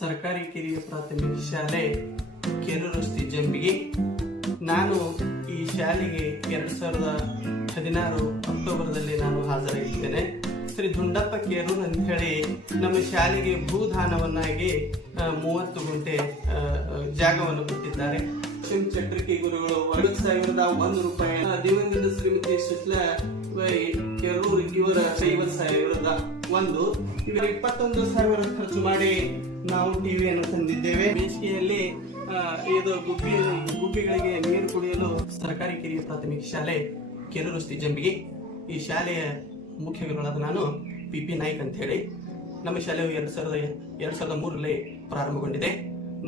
ಸರ್ಕಾರಿ ಕಿರಿಯ ಪ್ರಾಥಮಿಕ ಶಾಲೆ ಕೆರೂರಸ್ತಿ ಜಂಬಿಗೆ ನಾನು ಈ ಶಾಲೆಗೆ ಎರಡು ಸಾವಿರದ ಹದಿನಾರು ಅಕ್ಟೋಬರ್ದಲ್ಲಿ ನಾನು ಹಾಜರಾಗಿದ್ದೇನೆ. ಶ್ರೀ ದುಂಡಪ್ಪ ಕೇರೂರ್ ಅಂತ ಹೇಳಿ ನಮ್ಮ ಶಾಲೆಗೆ ಭೂದಾನವನ್ನಾಗಿ ಮೂವತ್ತು ಗುಂಟೆ ಜಾಗವನ್ನು ಕೊಟ್ಟಿದ್ದಾರೆ. ಚಕ್ರಕಿ ಗುರುಗಳು ಐವತ್ತು ಸಾವಿರದ ಒಂದು ರೂಪಾಯಿ. ದಿವಂಗತ ಶ್ರೀಮತಿ ಶುಕ್ಲ ಕೆರೂರ್ ಇವರ ಐವತ್ತು ಸಾವಿರದ ಒಂದು. ಇವರ ಇಪ್ಪತ್ತೊಂದು ಸಾವಿರ ಖರ್ಚು ಮಾಡಿ ನಾವು ಟಿವಿಯನ್ನು ತಂದಿದ್ದೇವೆ ಬೇಸಿಗೆಯಲ್ಲಿ ಇದು ಗುಬ್ಬಿ, ಗುಬ್ಬಿಗಳಿಗೆ ನೀರು ಕುಡಿಯಲು ಸರ್ಕಾರಿ ಕಿರಿಯ ಪ್ರಾಥಮಿಕ ಶಾಲೆ ಕೆರೂರು ಜಂಬಿಗೆ. ಈ ಶಾಲೆಯ ಮುಖ್ಯ ಗುರುಗಳಾದ ನಾನು ಪಿ ಪಿ ನಾಯ್ಕ್ ಅಂತ ಹೇಳಿ. ನಮ್ಮ ಶಾಲೆಯು ಎರಡು ಸಾವಿರದ ಎರಡು ಸಾವಿರದ ಮೂರರಲ್ಲಿ ಪ್ರಾರಂಭಗೊಂಡಿದೆ.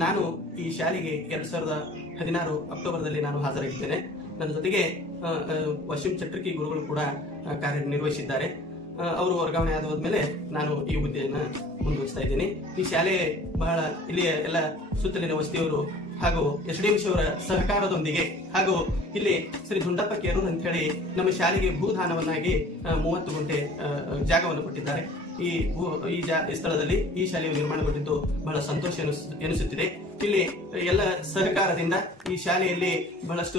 ನಾನು ಈ ಶಾಲೆಗೆ ಎರಡು ಸಾವಿರದ ಹದಿನಾರು ಅಕ್ಟೋಬರ್ದಲ್ಲಿ ನಾನು ಹಾಜರಾಗಿದ್ದೇನೆ. ನನ್ನ ಜೊತೆಗೆ ವಶಿಂ ಚಟ್ರಕಿ ಗುರುಗಳು ಕೂಡ ಕಾರ್ಯನಿರ್ವಹಿಸಿದ್ದಾರೆ. ಅವರು ವರ್ಗಾವಣೆ ಆದ ಹೋದ್ಮೇಲೆ ನಾನು ಈ ಹುದ್ದೆಯನ್ನ ಮುಂದುವರಿಸ್ತಾ ಇದ್ದೀನಿ. ಈ ಶಾಲೆ ಬಹಳ ಇಲ್ಲಿಯ ಎಲ್ಲ ಸುತ್ತಲಿನ ವಸ್ತಿಯವರು ಹಾಗೂ ಎಸ್ ಡಿ ಅವರ ಸಹಕಾರದೊಂದಿಗೆ ಹಾಗೂ ಇಲ್ಲಿ ಶ್ರೀ ದುಂಡಪ್ಪ ಕೇರೂರ್ ಅಂತ ಹೇಳಿ ನಮ್ಮ ಶಾಲೆಗೆ ಭೂದಾನವನ್ನಾಗಿ ಮೂವತ್ತು ಗುಂಟೆ ಜಾಗವನ್ನು ಕೊಟ್ಟಿದ್ದಾರೆ. ಈ ಈ ಸ್ಥಳದಲ್ಲಿ ಈ ಶಾಲೆಯು ನಿರ್ಮಾಣಗೊಂಡಿದ್ದು ಬಹಳ ಸಂತೋಷ ಎನಿಸ್- ಎನಿಸುತ್ತಿದೆ. ಇಲ್ಲಿ ಎಲ್ಲ ಸರ್ಕಾರದಿಂದ ಈ ಶಾಲೆಯಲ್ಲಿ ಬಹಳಷ್ಟು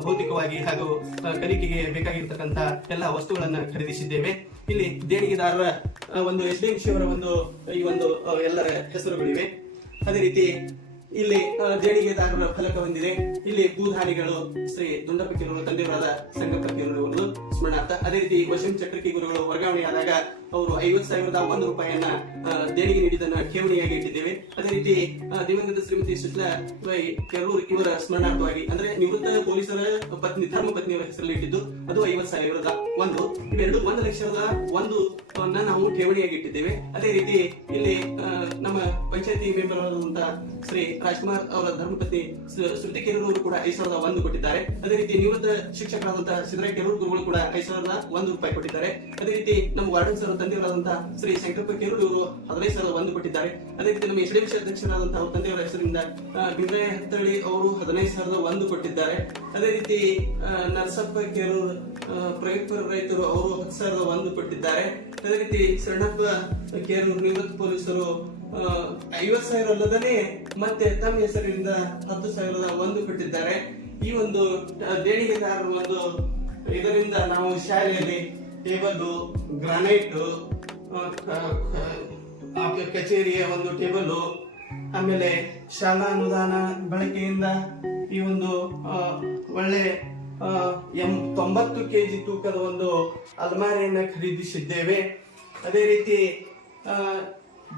ಭೌತಿಕವಾಗಿ ಹಾಗೂ ಕಲಿಕೆಗೆ ಬೇಕಾಗಿರ್ತಕ್ಕಂಥ ಎಲ್ಲ ವಸ್ತುಗಳನ್ನ ಖರೀದಿಸಿದ್ದೇವೆ. ಇಲ್ಲಿ ದೇಣಿಗೆದಾರರ ಒಂದು ಎಸ್ ಡಿ ಅವರ ಒಂದು, ಈ ಒಂದು ಎಲ್ಲರ ಹೆಸರುಗಳಿವೆ. ಅದೇ ರೀತಿ ಇಲ್ಲಿ ದೇಣಿಗೆ ದಾರರ ಫಲಕ ಹೊಂದಿದೆ. ಇಲ್ಲಿ ಭೂಧಾನಿಗಳು ಶ್ರೀ ದುಂಡಪ್ಪ ತಂದೆಗಳಾದ ತಂದೆಯವರಾದ ಕಿರುಗಳು ಸ್ಮರಣಾರ್ಥ. ಅದೇ ರೀತಿ ವಶಂ ಚಕ್ರಕಿ ಗುರುಗಳು ವರ್ಗಾವಣೆಯಾದಾಗ ಅವರು ಐವತ್ತು ಸಾವಿರದ ಒಂದು ರೂಪಾಯಿಯನ್ನ ದೇಣಿಗೆ ನೀಡಿದ್ದನ್ನು ಠೇವಣಿಯಾಗಿ ಇಟ್ಟಿದ್ದೇವೆ. ಅದೇ ರೀತಿ ದಿವಂಗತ ಶ್ರೀಮತಿ ಸುಶ್ಲಾ ವೈ ಕೆರೂರ್ ಇವರ ಸ್ಮರಣಾರ್ಥವಾಗಿ, ಅಂದ್ರೆ ನಿವೃತ್ತ ಪೊಲೀಸರ ಪತ್ನಿ, ಧರ್ಮ ಪತ್ನಿಯವರ ಹೆಸರಲ್ಲಿ ಇಟ್ಟಿದ್ದು, ಅದು ಐವತ್ತು ಸಾವಿರದ ಒಂದು. ಇವೆರಡು ಒಂದು ಲಕ್ಷದ ಒಂದು ನಾವು ಠೇವಣಿಯಾಗಿ ಇಟ್ಟಿದ್ದೇವೆ. ಅದೇ ರೀತಿ ಇಲ್ಲಿ ನಮ್ಮ ಪಂಚಾಯತಿ ಮೆಂಬರ್ ಆದಂತಹ ಶ್ರೀ ರಾಜ್ಕುಮಾರ್ ಅವರ ಧರ್ಮಪತಿ ಶ್ರೀ- ಶ್ರುತಿ ಕೆರೂರು ಕೂಡ ಐದು ಸಾವಿರದ ಒಂದು ಕೊಟ್ಟಿದ್ದಾರೆ. ಅದೇ ರೀತಿ ನಿವೃತ್ತ ಶಿಕ್ಷಕರಾದಂತಹ ಸಿದ್ದರಾಯ ಕೆರೂರು ಗುರುಗಳು ಕೂಡ ಐದು ಸಾವಿರದ ಒಂದು ರೂಪಾಯಿ ಕೊಟ್ಟಿದ್ದಾರೆ. ಅದೇ ರೀತಿ ನಮ್ಮ ವಾರ್ಡನ್ ಸರ್ ತಂದೆಯವರಾದಂತಹ ಶ್ರೀ ಶಂಕರಪ್ಪ ಕೆರೂರು ಹದಿನೈದು ಸಾವಿರದ ಒಂದು ಕೊಟ್ಟಿದ್ದಾರೆ. ಅದೇ ರೀತಿ ನಮ್ಮ ಎಸ್ ಡಿ ಅಧ್ಯಕ್ಷರಾದಂತಹ ತಂದೆಯವರ ಹೆಸರಿಂದ ಬಿಂದ್ರೆ ಹತ್ತಳ್ಳಿ ಅವರು ಹದಿನೈದು ಸಾವಿರದ ಒಂದು ಕೊಟ್ಟಿದ್ದಾರೆ. ಅದೇ ರೀತಿ ನರಸಪ್ಪ ಕೆರೂರ್ ಪ್ರಯುಕ್ತ ರೈತರು ಅವರು ಹತ್ತು ಸಾವಿರದ ಒಂದು ಕೊಟ್ಟಿದ್ದಾರೆ. ಅದೇ ರೀತಿ ಶರಣಪ್ಪ ಕೇರೂರು, ನಿವೃತ್ತ ಪೊಲೀಸರು ಐವತ್ತು ಸಾವಿರ ಅಲ್ಲದೇ ಮತ್ತೆ ತಮ್ಮ ಹೆಸರಿನಿಂದ ಹತ್ತು ಸಾವಿರದ ಒಂದು ಕೊಟ್ಟಿದ್ದಾರೆ. ಈ ಒಂದು ದೇಣಿಗೆದಾರರ ಒಂದು ಇದರಿಂದ ನಾವು ಶಾಲೆಯಲ್ಲಿ ಟೇಬಲ್ ಗ್ರಾನೈಟ್ ಕಚೇರಿಯ ಒಂದು ಟೇಬಲ್ ಆಮೇಲೆ ಶಾಲಾ ಅನುದಾನ ಬಳಕೆಯಿಂದ ಈ ಒಂದು ಒಳ್ಳೆ ಎಂ ತೊಂಬತ್ತು ಕೆಜಿ ತೂಕದ ಒಂದು ಅಲ್ಮಾರಿಯನ್ನು ಖರೀದಿಸಿದ್ದೇವೆ. ಅದೇ ರೀತಿ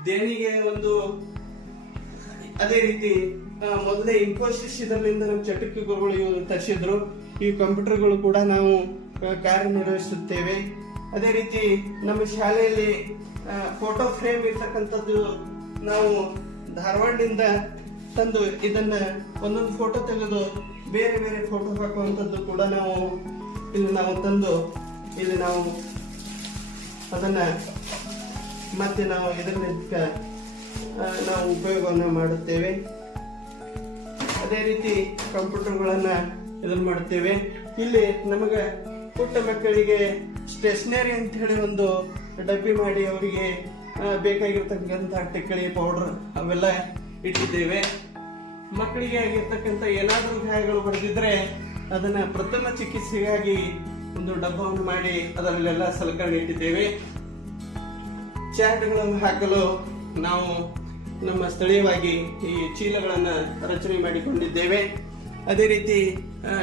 ದೇಣಿಗೆ ಒಂದು ಅದೇ ರೀತಿ ಮೊದಲೇ ಇನ್ಫೋಸಿಸ್ ಇದರಿಂದ ನಮ್ಮ ಇವು ತರಿಸಿದ್ರು. ಈ ಕಂಪ್ಯೂಟರ್ಗಳು ಕೂಡ ನಾವು ಕಾರ್ಯನಿರ್ವಹಿಸುತ್ತೇವೆ. ಅದೇ ರೀತಿ ನಮ್ಮ ಶಾಲೆಯಲ್ಲಿ ಫೋಟೋ ಫ್ರೇಮ್ ಇರ್ತಕ್ಕಂಥದ್ದು ನಾವು ಧಾರವಾಡದಿಂದ ತಂದು ಇದನ್ನ ಒಂದೊಂದು ಫೋಟೋ ತೆಗೆದು ಬೇರೆ ಬೇರೆ ಫೋಟೋ ಹಾಕುವಂಥದ್ದು ಕೂಡ ನಾವು ಇಲ್ಲಿ ನಾವು ತಂದು, ಇಲ್ಲಿ ನಾವು ಅದನ್ನ ಮತ್ತೆ ನಾವು ಇದರಿಂದ ನಾವು ಉಪಯೋಗವನ್ನು ಮಾಡುತ್ತೇವೆ. ಅದೇ ರೀತಿ ಕಂಪ್ಯೂಟರ್ಗಳನ್ನು ಇದನ್ನು ಮಾಡುತ್ತೇವೆ. ಇಲ್ಲಿ ನಮಗೆ ಪುಟ್ಟ ಮಕ್ಕಳಿಗೆ ಸ್ಟೇಷನರಿ ಅಂತ ಹೇಳಿ ಒಂದು ಡಬ್ಬಿ ಮಾಡಿ ಅವರಿಗೆ ಬೇಕಾಗಿರ್ತಕ್ಕಂಥ ಟಿಕ್ಕಳಿ ಪೌಡ್ರ್ ಅವೆಲ್ಲ ಇಟ್ಟಿದ್ದೇವೆ. ಮಕ್ಕಳಿಗೆ ಆಗಿರ್ತಕ್ಕಂಥ ಏನಾದರೂ ಗಾಯಗಳು ಬರೆದಿದ್ರೆ ಅದನ್ನ ಪ್ರಥಮ ಚಿಕಿತ್ಸೆಗಾಗಿ ಒಂದು ಡಬ್ಬವನ್ನು ಮಾಡಿ ಅದರಲ್ಲೆಲ್ಲ ಸಲಕರಣೆ ಇಟ್ಟಿದ್ದೇವೆ. ಚಾಟ್ಗಳನ್ನು ಹಾಕಲು ನಾವು ನಮ್ಮ ಸ್ಥಳೀಯವಾಗಿ ಈ ಚೀಲಗಳನ್ನು ರಚನೆ ಮಾಡಿಕೊಂಡಿದ್ದೇವೆ. ಅದೇ ರೀತಿ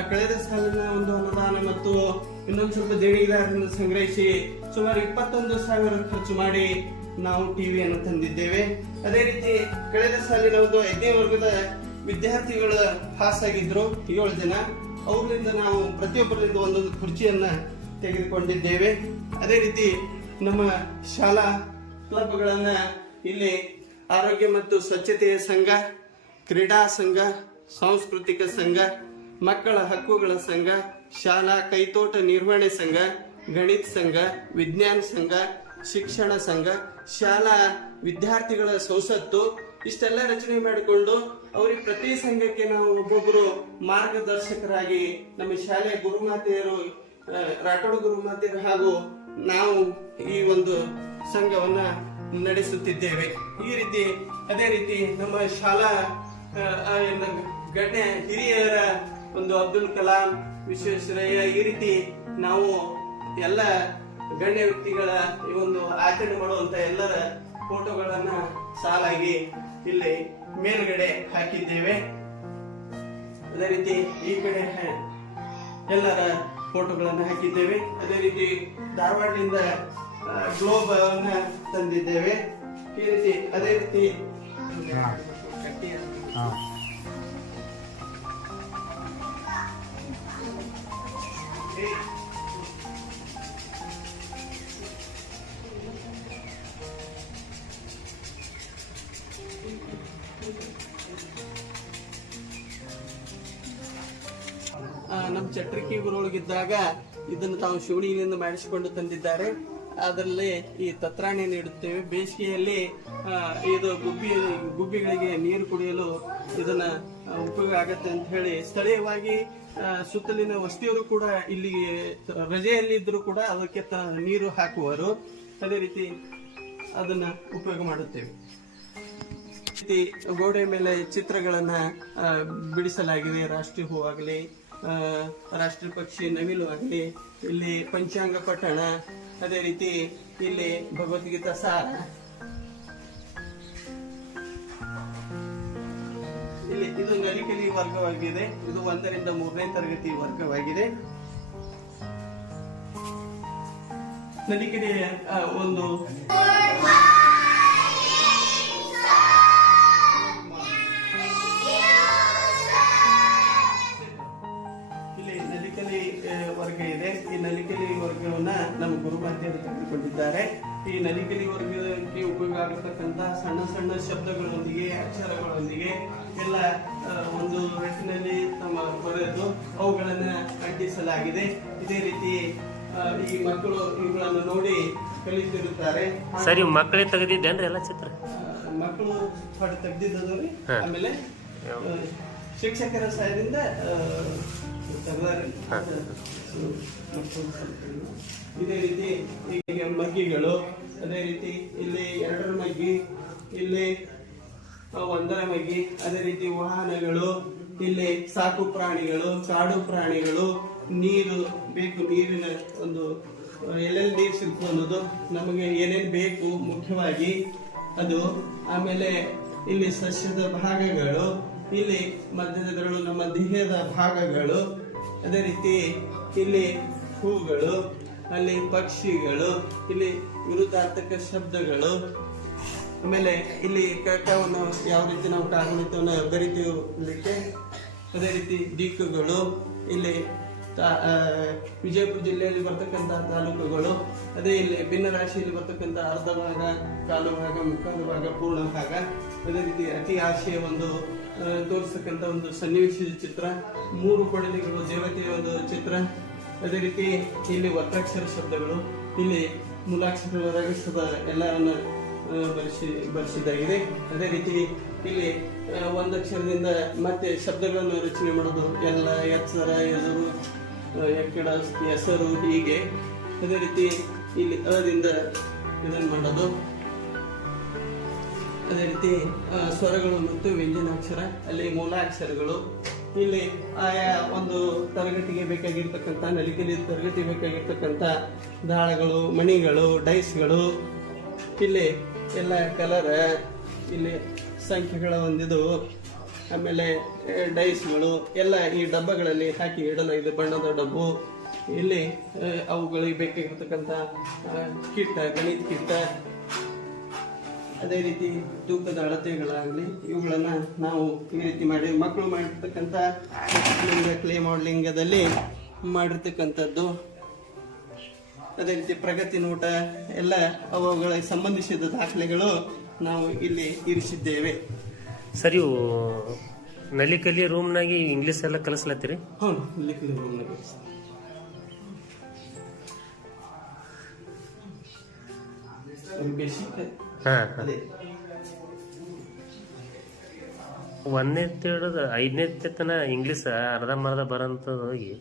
ಕಳೆದ ಸಾಲಿನ ಒಂದು ಅನುದಾನ ಮತ್ತು ಇನ್ನೊಂದು ಸ್ವಲ್ಪ ದೇಣಿಗೆದಾರರನ್ನು ಸಂಗ್ರಹಿಸಿ ಸುಮಾರು ಇಪ್ಪತ್ತೊಂದು ಸಾವಿರ ಖರ್ಚು ಮಾಡಿ ನಾವು ಟಿವಿಯನ್ನು ತಂದಿದ್ದೇವೆ. ಅದೇ ರೀತಿ, ಕಳೆದ ಸಾಲಿನ ಒಂದು ಐದನೇ ವರ್ಗದ ವಿದ್ಯಾರ್ಥಿಗಳ ಪಾಸ್ ಆಗಿದ್ರು ಏಳು ಜನ. ಅವರಿಂದ ನಾವು ಪ್ರತಿಯೊಬ್ಬರಿಂದ ಒಂದೊಂದು ಕುರ್ಚಿಯನ್ನು ತೆಗೆದುಕೊಂಡಿದ್ದೇವೆ. ಅದೇ ರೀತಿ, ನಮ್ಮ ಶಾಲಾ ಕ್ಲಬ್ಗಳನ್ನ ಇಲ್ಲಿ ಆರೋಗ್ಯ ಮತ್ತು ಸ್ವಚ್ಛತೆಯ ಸಂಘ, ಕ್ರೀಡಾ ಸಂಘ, ಸಾಂಸ್ಕೃತಿಕ ಸಂಘ, ಮಕ್ಕಳ ಹಕ್ಕುಗಳ ಸಂಘ, ಶಾಲಾ ಕೈತೋಟ ನಿರ್ವಹಣೆ ಸಂಘ, ಗಣಿತ ಸಂಘ, ವಿಜ್ಞಾನ ಸಂಘ, ಶಿಕ್ಷಣ ಸಂಘ, ಶಾಲಾ ವಿದ್ಯಾರ್ಥಿಗಳ ಸಂಸತ್ತು ಇಷ್ಟೆಲ್ಲ ರಚನೆ ಮಾಡಿಕೊಂಡು ಅವರಿಗೆ ಪ್ರತಿ ಸಂಘಕ್ಕೆ ನಾವು ಒಬ್ಬೊಬ್ಬರು ಮಾರ್ಗದರ್ಶಕರಾಗಿ ನಮ್ಮ ಶಾಲೆಯ ಗುರುಮಾತೆಯರು ರಾಠೋಡ್ ಗುರುಮಾತೆಯರು ಹಾಗೂ ನಾವು ಈ ಒಂದು ಸಂಘವನ್ನ ನಡೆಸುತ್ತಿದ್ದೇವೆ. ಈ ರೀತಿ, ಅದೇ ರೀತಿ ನಮ್ಮ ಶಾಲಾ ಗಣ್ಯ ಹಿರಿಯರ ಒಂದು ಅಬ್ದುಲ್ ಕಲಾಂ ವಿಶ್ವೇಶ್ವರಯ್ಯ ಈ ರೀತಿ ನಾವು ಎಲ್ಲ ಗಣ್ಯ ವ್ಯಕ್ತಿಗಳ ಈ ಒಂದು ಆಚರಣೆ ಮಾಡುವಂತ ಎಲ್ಲರ ಫೋಟೋಗಳನ್ನ ಸಾಲಾಗಿ ಇಲ್ಲಿ ಮೇಲ್ಗಡೆ ಹಾಕಿದ್ದೇವೆ. ಅದೇ ರೀತಿ ಈ ಕಡೆ ಎಲ್ಲರ ಫೋಟೋಗಳನ್ನು ಹಾಕಿದ್ದೇವೆ. ಅದೇ ರೀತಿ ಧಾರವಾಡದಿಂದ ಗ್ಲೋಬ್ ಅನ್ನ ತಂದಿದ್ದೇವೆ. ಈ ರೀತಿ ಅದೇ ರೀತಿ. ನಮ್ಮ ಚಟ್ರಕಿ ಗುರುಗಳಿಗಿದ್ದಾಗ ಇದನ್ನು ತಾವು ಶಿವಣಿಯಿಂದ ಮಾಡಿಸಿಕೊಂಡು ತಂದಿದ್ದಾರೆ. ಅದರಲ್ಲಿ ಈ ತತ್ರಾಣಿ ನೀಡುತ್ತೇವೆ. ಬೇಸಿಗೆಯಲ್ಲಿ ಇದು ಗುಬ್ಬಿ, ಗುಬ್ಬಿಗಳಿಗೆ ನೀರು ಕುಡಿಯಲು ಇದನ್ನ ಉಪಯೋಗ ಆಗತ್ತೆ ಅಂತ ಹೇಳಿ ಸ್ಥಳೀಯವಾಗಿ ಸುತ್ತಲಿನ ವಸ್ತಿಯವರು ಕೂಡ ಇಲ್ಲಿಗೆ, ರಜೆಯಲ್ಲಿ ಇದ್ರು ಕೂಡ ಅದಕ್ಕೆ ನೀರು ಹಾಕುವರು. ಅದೇ ರೀತಿ ಅದನ್ನ ಉಪಯೋಗ ಮಾಡುತ್ತೇವೆ. ರೀತಿ ಗೋಡೆ ಮೇಲೆ ಚಿತ್ರಗಳನ್ನ ಬಿಡಿಸಲಾಗಿದೆ. ರಾಷ್ಟ್ರೀಯ ಆಗಲಿ ರಾಷ್ಟ್ರೀಯ ಪಕ್ಷಿ ನವಿಲು ಆಗಲಿ, ಇಲ್ಲಿ ಪಂಚಾಂಗ ಪಠಣ ಅದೇ ರೀತಿ ಇಲ್ಲಿ ಭಗವದ್ಗೀತಾ ಸಾರ ಇಲ್ಲಿ ಇದು ನಲಿಕಲಿ ವರ್ಗವಾಗಿದೆ. ಇದು ಒಂದರಿಂದ ಮೂರನೇ ತರಗತಿ ವರ್ಗವಾಗಿದೆ. ನಲಿಕಲಿಯ ಆ, ಒಂದು ವರ್ಗವನ್ನ ನಮ್ಮ ಗುರುಮಾತೆಯರು ತೆಗೆದುಕೊಂಡಿದ್ದಾರೆ. ಈ ನಲಿಗಲಿ ವರ್ಗಕ್ಕೆ ಉಪಯೋಗ ಆಗತಕ್ಕಂತ ಸಣ್ಣ ಸಣ್ಣ ಶಬ್ದಗಳೊಂದಿಗೆ ಅಕ್ಷರಗಳೊಂದಿಗೆ ಎಲ್ಲ ಒಂದು ರಟ್ಟಿನಲ್ಲಿ ತಮ್ಮ ಬರೆದು ಅವುಗಳನ್ನ ಅಂಟಿಸಲಾಗಿದೆ. ಇದೇ ರೀತಿ ಈ ಮಕ್ಕಳು ಇವುಗಳನ್ನು ನೋಡಿ ಕಲಿತಿರುತ್ತಾರೆ. ಸರಿ ಮಕ್ಕಳೇ ತೆಗೆದಿದ್ದೇನ್ರಿ ಎಲ್ಲ ಚಿತ್ರ? ಮಕ್ಕಳು ಪಾಠ ತೆಗೆದಿದ್ದು ರೀ ಆಮೇಲೆ ಶಿಕ್ಷಕರ ಸಹಾಯದಿಂದ ತೆಗ್ದಾರೆ. ಇದೇ ರೀತಿ ಈಗ ಮಗ್ಗಿಗಳು, ಅದೇ ರೀತಿ ಇಲ್ಲಿ ಎರಡರ ಮಗ್ಗಿ, ಇಲ್ಲಿ ಒಂದರ ಮಗ್ಗಿ, ಅದೇ ರೀತಿ ವಾಹನಗಳು, ಇಲ್ಲಿ ಸಾಕು ಪ್ರಾಣಿಗಳು, ಕಾಡು ಪ್ರಾಣಿಗಳು, ನೀರು ಬೇಕು, ನೀರಿನ ಒಂದು, ಎಲ್ಲೆಲ್ಲಿ ನೀರು ಸಿಗ್ತು ಅನ್ನೋದು ನಮಗೆ ಏನೇನು ಬೇಕು ಮುಖ್ಯವಾಗಿ ಅದು, ಆಮೇಲೆ ಇಲ್ಲಿ ಸಸ್ಯದ ಭಾಗಗಳು, ಇಲ್ಲಿ ಮಧ್ಯದ ನಮ್ಮ ದೇಹದ ಭಾಗಗಳು, ಅದೇ ರೀತಿ ಇಲ್ಲಿ ಹೂಗಳು, ಅಲ್ಲಿ ಪಕ್ಷಿಗಳು, ಇಲ್ಲಿ ವಿರುದ್ಧಾರ್ಥಕ ಶಬ್ದಗಳು. ಆಮೇಲೆ ಇಲ್ಲಿ ಕಟ್ಟವನ್ನು ಯಾವ ರೀತಿ ನಾವು ಕಾಗುಣಿತವನ್ನು ಬರಿತೀವಲಿಕ್ಕೆ ಅದೇ ರೀತಿ ದಿಕ್ಕುಗಳು ಇಲ್ಲಿ ವಿಜಯಪುರ ಜಿಲ್ಲೆಯಲ್ಲಿ ಬರ್ತಕ್ಕಂಥ ತಾಲೂಕುಗಳು, ಅದೇ ಇಲ್ಲಿ ಭಿನ್ನ ರಾಶಿಯಲ್ಲಿ ಬರ್ತಕ್ಕಂಥ ಅರ್ಧ ಭಾಗ, ಕಾಲು ಭಾಗ, ಮುಕ್ಕಾಲು ಭಾಗ, ಪೂರ್ಣ ಭಾಗ. ಅದೇ ರೀತಿ ಅತಿ ಆಶೆಯ ಒಂದು ತೋರಿಸತಕ್ಕಂಥ ಒಂದು ಸನ್ನಿವೇಶದ ಚಿತ್ರ, ಮೂರು ಕೊಡಲಿಗಳು ದೇವತೆಯ ಒಂದು ಚಿತ್ರ. ಅದೇ ರೀತಿ ಇಲ್ಲಿ ವರ್ತಾಕ್ಷರ ಶಬ್ದಗಳು, ಇಲ್ಲಿ ಮೂಲಾಕ್ಷರ ರಗಸದ ಎಲ್ಲವನ್ನು ಬರೆಸಿ, ಬರೆಸಿದ್ದಾಗಿದೆ. ಅದೇ ರೀತಿ ಇಲ್ಲಿ ಒಂದಕ್ಷರದಿಂದ ಮತ್ತೆ ಶಬ್ದಗಳನ್ನು ರಚನೆ ಮಾಡೋದು, ಎಲ್ಲ ಎಚ್ಚರ ಎದುರು ಎಕ್ಕಡ ಹೆಸರು ಹೀಗೆ. ಅದೇ ರೀತಿ ಇಲ್ಲಿ ಅದಿಂದ ಇದನ್ನು ಮಾಡೋದು. ಅದೇ ರೀತಿ ಸ್ವರಗಳು ಮತ್ತು ವ್ಯಂಜನಾಕ್ಷರ, ಅಲ್ಲಿ ಮೂಲಾಕ್ಷರಗಳು. ಇಲ್ಲಿ ಆಯಾ ಒಂದು ತರಗತಿಗೆ ಬೇಕಾಗಿರ್ತಕ್ಕಂಥ ನಲಿಕೆಲಿ ತರಗತಿ ಬೇಕಾಗಿರ್ತಕ್ಕಂಥ ದಾಳಗಳು, ಮಣಿಗಳು, ಡೈಸ್ಗಳು. ಇಲ್ಲಿ ಎಲ್ಲ ಕಲರ್, ಇಲ್ಲಿ ಸಂಖ್ಯೆಗಳ ಒಂದಿದು. ಆಮೇಲೆ ಡೈಸ್ಗಳು ಎಲ್ಲ ಈ ಡಬ್ಬಗಳಲ್ಲಿ ಹಾಕಿ ಇಡಲಾಗಿದೆ ಬಣ್ಣದ ಡಬ್ಬು. ಇಲ್ಲಿ ಅವುಗಳಿಗೆ ಬೇಕಾಗಿರ್ತಕ್ಕಂಥ ಕಿಟ್ಟ, ಗಣಿತ ಕಿಟ್ಟ. ಅದೇ ರೀತಿ ತೂಕದ ಅಳತೆಗಳಾಗಲಿ, ಇವುಗಳನ್ನು ನಾವು ಈ ರೀತಿ ಮಾಡಿ, ಮಕ್ಕಳು ಮಾಡಿರ್ತಕ್ಕಂಥ ಕ್ಲೇ ಮಾಡಲಿಂಗದಲ್ಲಿ ಮಾಡಿರ್ತಕ್ಕಂಥದ್ದು. ಅದೇ ರೀತಿ ಪ್ರಗತಿ ನೋಟ, ಎಲ್ಲ ಅವುಗಳಿಗೆ ಸಂಬಂಧಿಸಿದ ದಾಖಲೆಗಳು ನಾವು ಇಲ್ಲಿ ಇರಿಸಿದ್ದೇವೆ. ಸರ್ ಇವು ನಲಿಕಲಿ ರೂಮ್ನಾಗಿ ಇಂಗ್ಲೀಷ್ ಎಲ್ಲ ಕಲಿಸ್ಲತ್ತೀರಿ? ರೂಮ್ನಾಗೆ. ಬೇಸಿಕ್ ಹಾ ಅದೇ. ಒಂದನೇ ತಿಳಿದ ಐದನೇ ತನ ಇಂಗ್ಲೀಷ್ ಅರ್ಧಂಬರ್ಧ ಬರೋಂಥದ್ದು ಹೋಗಿ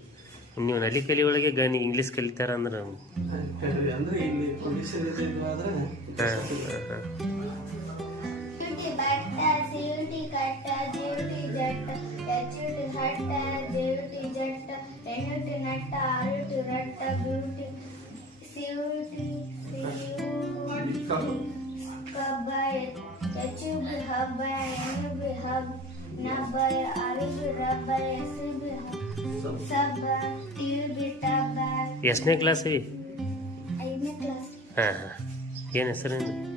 ನೀವು ನಲಿ ಕಲಿ ಒಳಗೆ ಗಣಿ ಇಂಗ್ಲೀಷ್ ಕಲಿತಾರ ಅಂದ್ರೆ ಹಾ, ಹಾ, ಹಾ. Nata, Arutu, Ratta, Gurutu, Sivuti, Sivuti, Kabaya, Chachubi, Habaya, Enubi, Hab, Nabaya, Arubi, Rabaya, Sibi, Sabba, Tiubi, Tabba. ये क्लास है ये क्लास हाँ हाँ ये नसर है